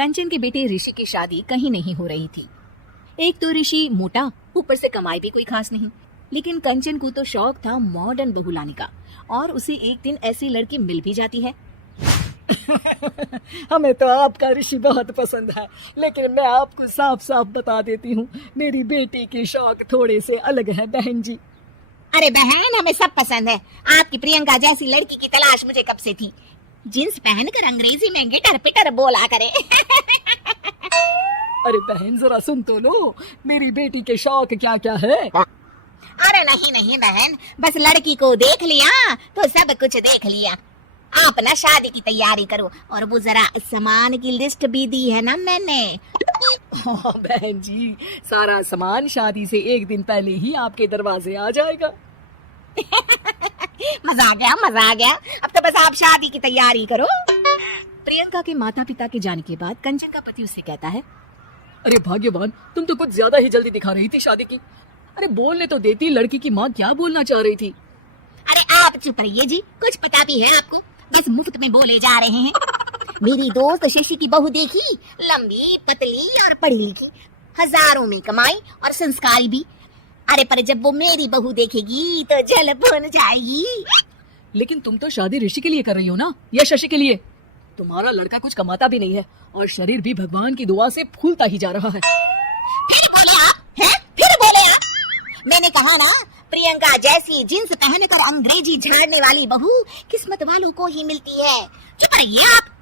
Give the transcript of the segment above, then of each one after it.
कंचन के बेटे ऋषि की शादी कहीं नहीं हो रही थी। एक तो ऋषि मोटा, ऊपर से कमाई भी कोई खास नहीं। लेकिन कंचन को तो शौक था मॉडर्न बहू लाने का, और उसे एक दिन ऐसी लड़की मिल भी जाती है। हमें तो आपका ऋषि बहुत पसंद है, लेकिन मैं आपको साफ साफ बता देती हूँ, मेरी बेटी की शौक थोड़े से अलग है बहन जी। अरे बहन, हमें सब पसंद है। आपकी प्रियंका जैसी लड़की की तलाश मुझे कब से थी। जींस पहनकर अंग्रेजी में गिटर पिटर बोला करे। अरे बहन जरा सुन तो लो, मेरी बेटी के शौक क्या क्या है। अरे नहीं नहीं बहन, बस लड़की को देख लिया तो सब कुछ देख लिया। आप ना शादी की तैयारी करो, और वो जरा सामान की लिस्ट भी दी है ना मैंने। हाँ बहन जी, सारा सामान शादी से एक दिन पहले ही आपके दरवाजे आ जाएगा। मजा आ गया, मजा आ गया। अब तो बस आप शादी की तैयारी करो। प्रियंका के माता पिता के जाने के बाद कंचन का पति उससे कहता है, अरे भाग्यवान, तुम तो कुछ ज्यादा ही जल्दी दिखा रही थी शादी की। अरे बोलने तो देती, लड़की की माँ क्या बोलना चाह रही थी। अरे आप चुप रहिए जी, कुछ पता भी है आपको, बस मुफ्त में बोले जा रहे हैं। मेरी दोस्त शशि की बहू देखी, लंबी पतली और पढ़ी लिखी, हजारों में कमाई और संस्कारी भी। अरे पर जब वो मेरी बहू देखेगी तो जल भुन जाएगी। लेकिन तुम तो शादी ऋषि के लिए कर रही हो ना, या शशि के लिए? तुम्हारा लड़का कुछ कमाता भी नहीं है, और शरीर भी भगवान की दुआ से फूलता ही जा रहा है। फिर बोले आप, हैं? फिर बोले आप। मैंने कहा ना, प्रियंका जैसी जींस पहनकर अंग्रेजी झाड़ने वाली बहू किस्मत वालों को ही मिलती है। चुप रहिए आप।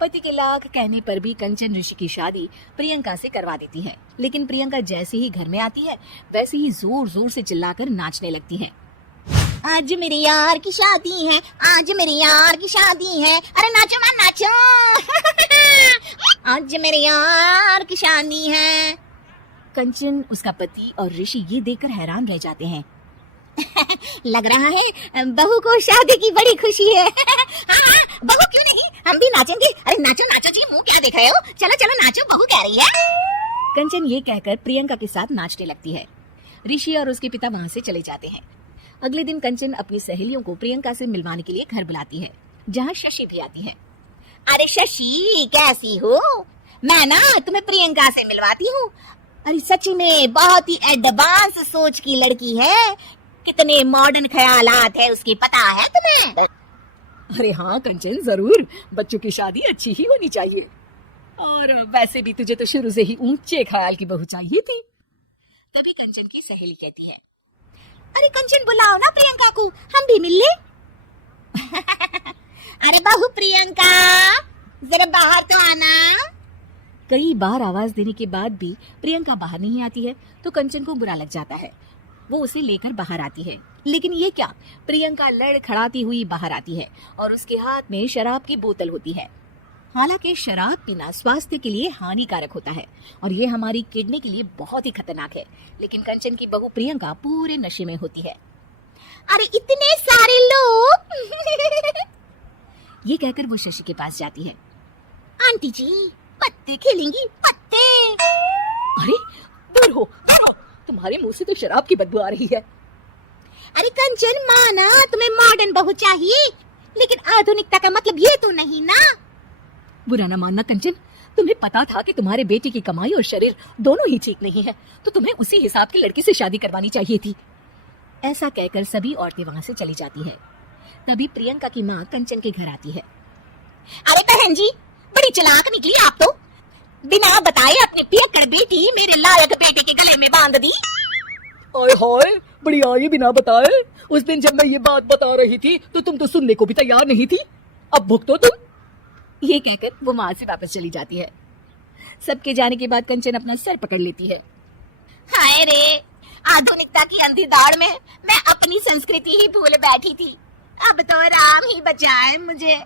पति के लाख कहने पर भी कंचन ऋषि की शादी प्रियंका से करवा देती है। लेकिन प्रियंका जैसे ही घर में आती है, वैसे ही जोर जोर से चिल्लाकर नाचने लगती है। आज मेरे यार की शादी है, आज मेरे यार की शादी है। अरे नाचो ना नाचो। आज मेरे यार की शादी है। कंचन, उसका पति और ऋषि ये देखकर हैरान रह जाते हैं। लग रहा है बहू को शादी की बड़ी खुशी है। बहू क्यों नहीं, हम भी नाचेंगे। अरे नाचो नाचो जी, मुंह क्या देख रहे हो। चलो चलो नाचो, बहू कह रही है। कंचन ये कहकर प्रियंका के साथ नाचने लगती है। ऋषि और उसके पिता वहाँ से चले जाते हैं। अगले दिन कंचन अपनी सहेलियों को प्रियंका से मिलवाने के लिए घर बुलाती है, जहाँ शशि भी आती है। अरे शशि, कैसी हो? मैं ना तुम्हें प्रियंका से मिलवाती हूँ। अरे सच्ची में बहुत ही एडवांस सोच की लड़की है। कितने मॉडर्न ख्यालात है उसके, पता है तुम्हें? अरे हाँ कंचन, जरूर। बच्चों की शादी अच्छी ही होनी चाहिए, और वैसे भी तुझे तो शुरू से ही ऊंचे ख्याल की बहू चाहिए थी। तभी कंचन की सहेली कहती है, अरे कंचन बुलाओ ना प्रियंका को, हम भी मिल ले। अरे बहू प्रियंका, जरा बाहर तो आना। कई बार आवाज देने के बाद भी प्रियंका बाहर नहीं आती है, तो कंचन को बुरा लग जाता है। वो उसे लेकर बाहर आती है। लेकिन ये क्या, प्रियंका लड़खड़ाती हुई बाहर आती है, और उसके हाथ में शराब की बोतल होती है। हालांकि शराब पीना स्वास्थ्य के लिए हानिकारक होता है, और ये हमारी किडनी के लिए बहुत ही खतरनाक है। लेकिन कंचन की बहू प्रियंका पूरे नशे में होती है। अरे इतने सारे लोग। ये कहकर वो शशि के पास जाती है। आंटी जी, पत्ते खेलेंगी, पत्ते। अरे दूर हो, तुम्हारे मुंह से तो शराब की बदबू आ रही है। अरे कंचन, माना तुम्हें मॉडर्न बहू चाहिए, लेकिन आधुनिकता का मतलब ये तो नहीं ना। बुरा ना मानना कंचन, तुम्हें पता था कि तुम्हारे बेटे की कमाई और शरीर दोनों ही ठीक नहीं है, तो तुम्हें उसी हिसाब की लड़की से शादी करवानी चाहिए थी। ऐसा कहकर सभी औरतें वहां से चली जाती है। तभी प्रियंका की माँ कंचन के घर आती है। अरे बहन जी, बड़ी चालाक निकली आप तो। बिना बताए अपनी पियक्कड़ बेटी मेरे लायक बेटे के गले में बांध दी। ओए होए, बड़ी आई बिना बताए। उस दिन जब मैं ये बात बता रही थी तो तुम तो सुनने को भी तैयार नहीं थी। अब भुगतो तुम। ये कहकर वो वहां से वापस चली जाती है। सबके जाने के बाद कंचन अपना सर पकड़ लेती है। हाय रे, आधुनिकता की अंधी दौड़ में मैं अपनी संस्कृति ही भूल बैठी थी। अब तो राम ही बचाए मुझे।